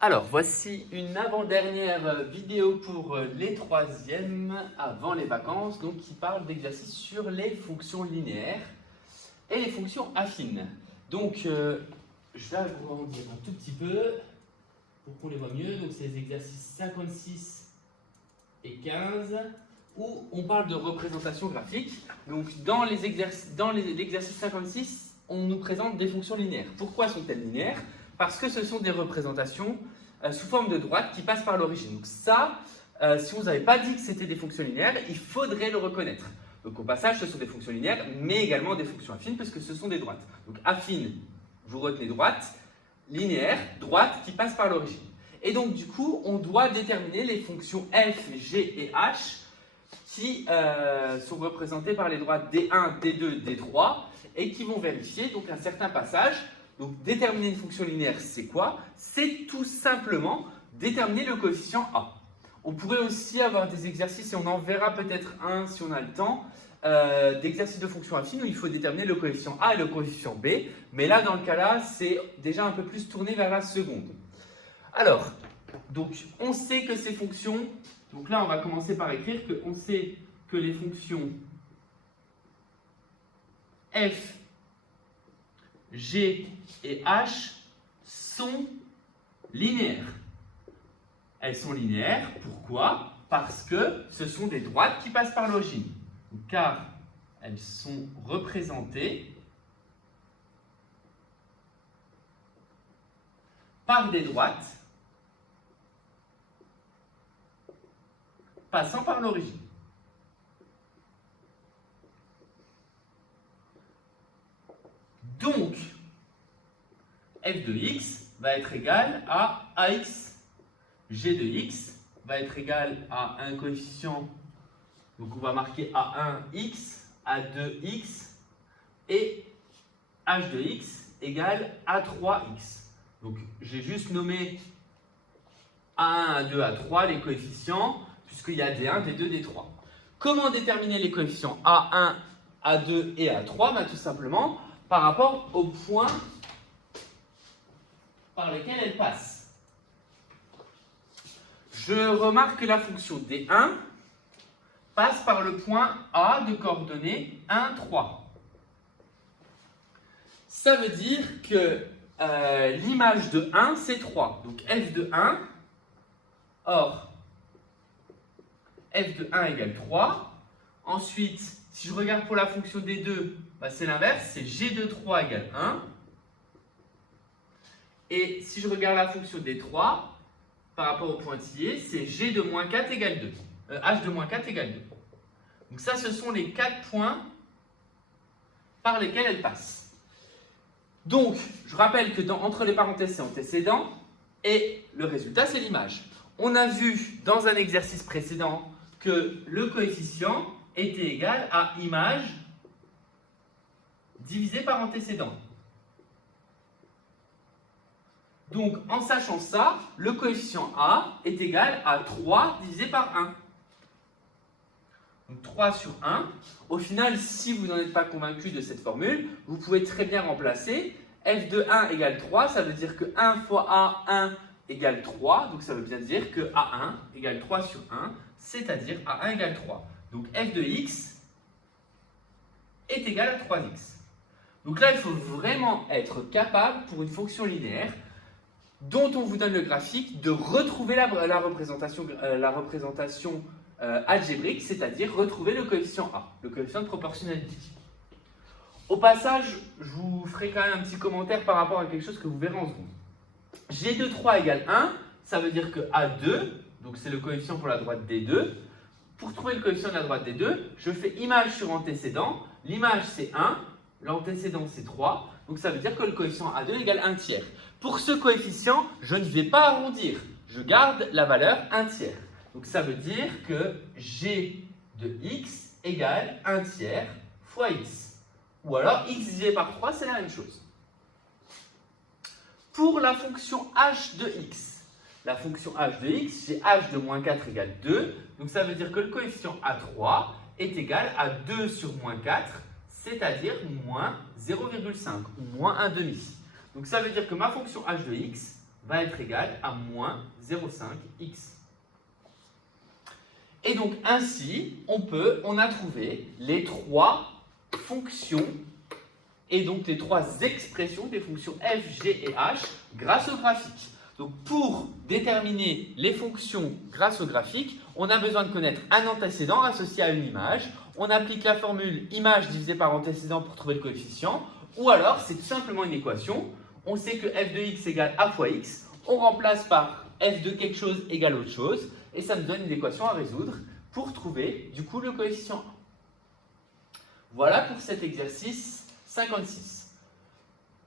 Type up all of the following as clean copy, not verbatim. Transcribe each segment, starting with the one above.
Alors, voici une avant-dernière vidéo pour les troisièmes avant les vacances, donc qui parle d'exercices sur les fonctions linéaires et les fonctions affines. Donc, je vais agrandir un tout petit peu pour qu'on les voit mieux. Donc, c'est les exercices 56 et 15 où on parle de représentation graphique. Donc, dans l'exercice 56, on nous présente des fonctions linéaires. Pourquoi sont-elles linéaires? Parce que ce sont des représentations sous forme de droite qui passent par l'origine. Donc ça, si vous n'avez pas dit que c'était des fonctions linéaires, il faudrait le reconnaître. Donc au passage, ce sont des fonctions linéaires, mais également des fonctions affines, puisque ce sont des droites. Donc affine, vous retenez droite, linéaire, droite qui passe par l'origine. Et donc du coup, on doit déterminer les fonctions f, g et h qui sont représentées par les droites D1, D2, D3 et qui vont vérifier donc un certain passage. Donc, déterminer une fonction linéaire, c'est quoi? C'est tout simplement déterminer le coefficient A. On pourrait aussi avoir des exercices, et on en verra peut-être un si on a le temps, d'exercices de fonctions affines où il faut déterminer le coefficient A et le coefficient B. Mais là, dans le cas-là, c'est déjà un peu plus tourné vers la seconde. Alors, donc, on sait que ces fonctions, donc là, on va commencer par écrire qu'on sait que les fonctions f, G et H sont linéaires. Elles sont linéaires, pourquoi? Parce que ce sont des droites qui passent par l'origine. Car elles sont représentées par des droites passant par l'origine. Donc, f de x va être égal à ax, g de x va être égal à un coefficient, donc on va marquer a1x, a2x, et h de x égale a3x. Donc, j'ai juste nommé a1, a2, a3 les coefficients, puisqu'il y a d1, d2, d3. Comment déterminer les coefficients a1, a2 et a3? Tout simplement par rapport aux points par lesquels elles passent. Je remarque que la fonction D1 passe par le point A de coordonnées 1, 3. Ça veut dire que l'image de 1, c'est 3. Donc f de 1, or f de 1 égale 3. Ensuite, si je regarde pour la fonction D2, c'est l'inverse, c'est g de 3 égale 1. Et si je regarde la fonction D3, par rapport au pointillé, c'est g de moins 4 égale 2. H de moins 4 égale 2. Donc ça, ce sont les 4 points par lesquels elles passent. Donc, je rappelle que entre les parenthèses, c'est antécédent, et le résultat, c'est l'image. On a vu dans un exercice précédent que le coefficient était égal à image divisé par antécédent. Donc, en sachant ça, le coefficient A est égal à 3 divisé par 1. Donc, 3 sur 1. Au final, si vous n'en êtes pas convaincu de cette formule, vous pouvez très bien remplacer. F de 1 égale 3, ça veut dire que 1 fois A1 égale 3. Donc, ça veut bien dire que A1 égale 3 sur 1, c'est-à-dire A1 égale 3. Donc, f de x est égal à 3x. Donc là, il faut vraiment être capable, pour une fonction linéaire, dont on vous donne le graphique, de retrouver la représentation algébrique, c'est-à-dire retrouver le coefficient A, le coefficient de proportionnalité. Au passage, je vous ferai quand même un petit commentaire par rapport à quelque chose que vous verrez en seconde. G de 3 égale 1, ça veut dire que A2, donc c'est le coefficient pour la droite D2. Pour trouver le coefficient de la droite D2, je fais image sur antécédent. L'image, c'est 1. L'antécédent, c'est 3. Donc, ça veut dire que le coefficient A2 égale 1 tiers. Pour ce coefficient, je ne vais pas arrondir. Je garde la valeur 1 tiers. Donc, ça veut dire que G de x égale 1 tiers fois x. Ou alors, x divisé par 3, c'est la même chose. Pour la fonction h de x, j'ai h de moins 4 égale 2. Donc, ça veut dire que le coefficient A3 est égal à 2 sur moins 4, c'est-à-dire moins 0,5 ou moins 1,5. Donc, ça veut dire que ma fonction h de x va être égal à moins 0,5x. Et donc ainsi, on a trouvé les trois fonctions et donc les trois expressions des fonctions f, g et h grâce au graphique. Donc pour déterminer les fonctions grâce au graphique, on a besoin de connaître un antécédent associé à une image. On applique la formule image divisée par antécédent pour trouver le coefficient. Ou alors, c'est tout simplement une équation. On sait que f de x égale a fois x. On remplace par f de quelque chose égale autre chose. Et ça nous donne une équation à résoudre pour trouver du coup le coefficient 1. Voilà pour cet exercice 56.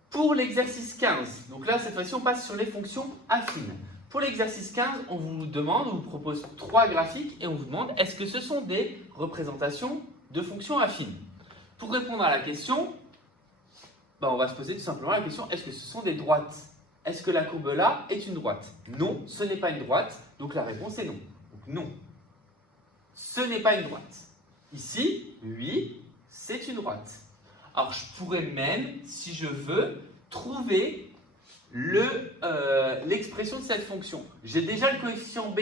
Pour l'exercice 15, donc là cette fois-ci on passe sur les fonctions affines. Pour l'exercice 15, on vous demande, on vous propose trois graphiques et on vous demande est-ce que ce sont des représentations de fonctions affines. Pour répondre à la question, on va se poser tout simplement la question est-ce que ce sont des droites? Est-ce que la courbe là est une droite? Non, ce n'est pas une droite, donc la réponse est non. Donc non, ce n'est pas une droite. Ici, oui, c'est une droite. Alors, je pourrais même, si je veux, trouver l'expression de cette fonction. J'ai déjà le coefficient b.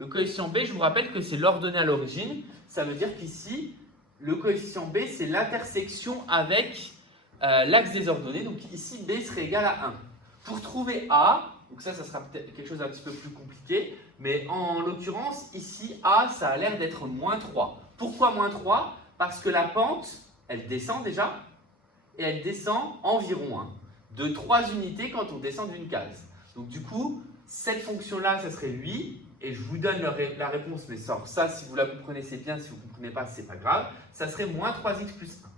Le coefficient b, je vous rappelle que c'est l'ordonnée à l'origine. Ça veut dire qu'ici, le coefficient b, c'est l'intersection avec l'axe des ordonnées. Donc ici, b serait égal à 1. Pour trouver a, donc ça sera peut-être quelque chose d'un petit peu plus compliqué, mais en l'occurrence, ici, a, ça a l'air d'être moins 3. Pourquoi moins 3? Parce que la pente, elle descend déjà, et elle descend environ de 3 unités quand on descend d'une case. Donc du coup, cette fonction-là, ça serait 8, et je vous donne la réponse, mais ça, si vous la comprenez, c'est bien, si vous ne comprenez pas, c'est pas grave. Ça serait moins 3x plus 1.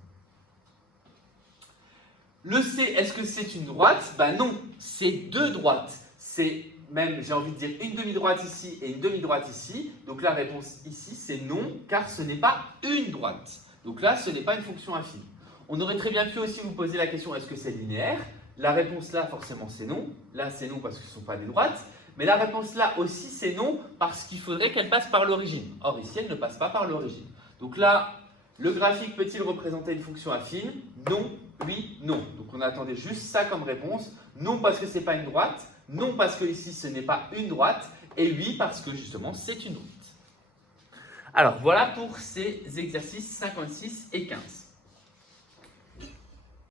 Le C, est-ce que c'est une droite? Non, c'est deux droites. C'est même, j'ai envie de dire, une demi-droite ici et une demi-droite ici. Donc la réponse ici, c'est non, car ce n'est pas une droite. Donc là, ce n'est pas une fonction affine. On aurait très bien pu aussi vous poser la question, est-ce que c'est linéaire? La réponse là, forcément, c'est non. Là, c'est non parce que ce ne sont pas des droites. Mais la réponse là aussi, c'est non parce qu'il faudrait qu'elle passe par l'origine. Or, ici, elle ne passe pas par l'origine. Donc là, le graphique peut-il représenter une fonction affine? Non, oui, non. Donc on attendait juste ça comme réponse. Non parce que ce n'est pas une droite. Non parce que ici, ce n'est pas une droite. Et oui parce que justement, c'est une droite. Alors voilà pour ces exercices 56 et 15.